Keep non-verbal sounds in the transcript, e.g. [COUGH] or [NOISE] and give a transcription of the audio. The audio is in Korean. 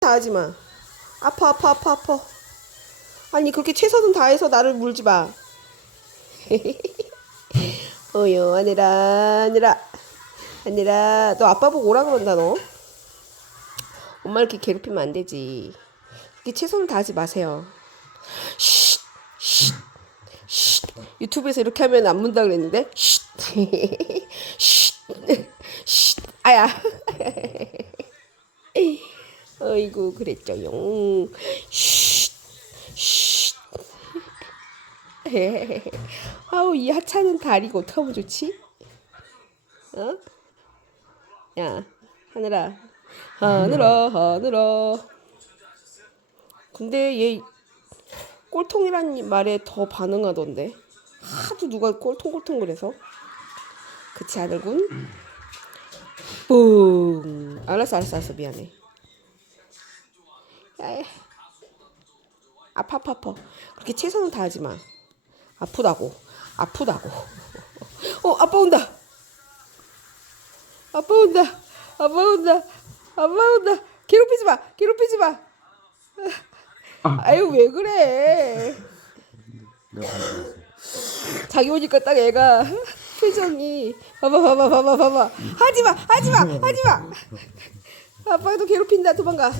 다 하지 마. 아파 아파 아파 아파. 아니 그렇게 최선을 다해서 나를 물지 마. [LAUGHS] 어여 아니라 아니라 아니라 너 아빠 보고 오라 그런다 너. 엄마 이렇게 괴롭히면 안 되지. 이렇게 최선을 다하지 마세요. 쉿, 쉿, 쉿. 유튜브에서 이렇게 하면 안 문다 그랬는데. 쉿, [LAUGHS] 쉿, 쉿. 아야. [LAUGHS] 어이구 그랬죠용. 쉿, 쉿. 아우 이 하찮은 다리가 어떻게 하면 좋지? 어? 야 하늘아 하늘아 하늘아 근데 얘 꼴통이란 말에 더 반응하던데 하도 누가 꼴통꼴통 그래서 그치 않을군? 뿡 알았어 알았어 알았어 미안해 아파 아파 아파. 그렇게 최선을 다하지 마. 아프다고. 아프다고. [LAUGHS] 어 아빠 온다. 아빠 온다. 아빠 온다. 아빠 온다. 괴롭히지 마. 괴롭히지 마. [LAUGHS] 아유 왜 그래. [LAUGHS] 자기 오니까 딱 애가 표정이 봐봐 봐봐 봐봐 봐봐. 하지마 하지마 하지마. 아빠도 괴롭힌다. 도망가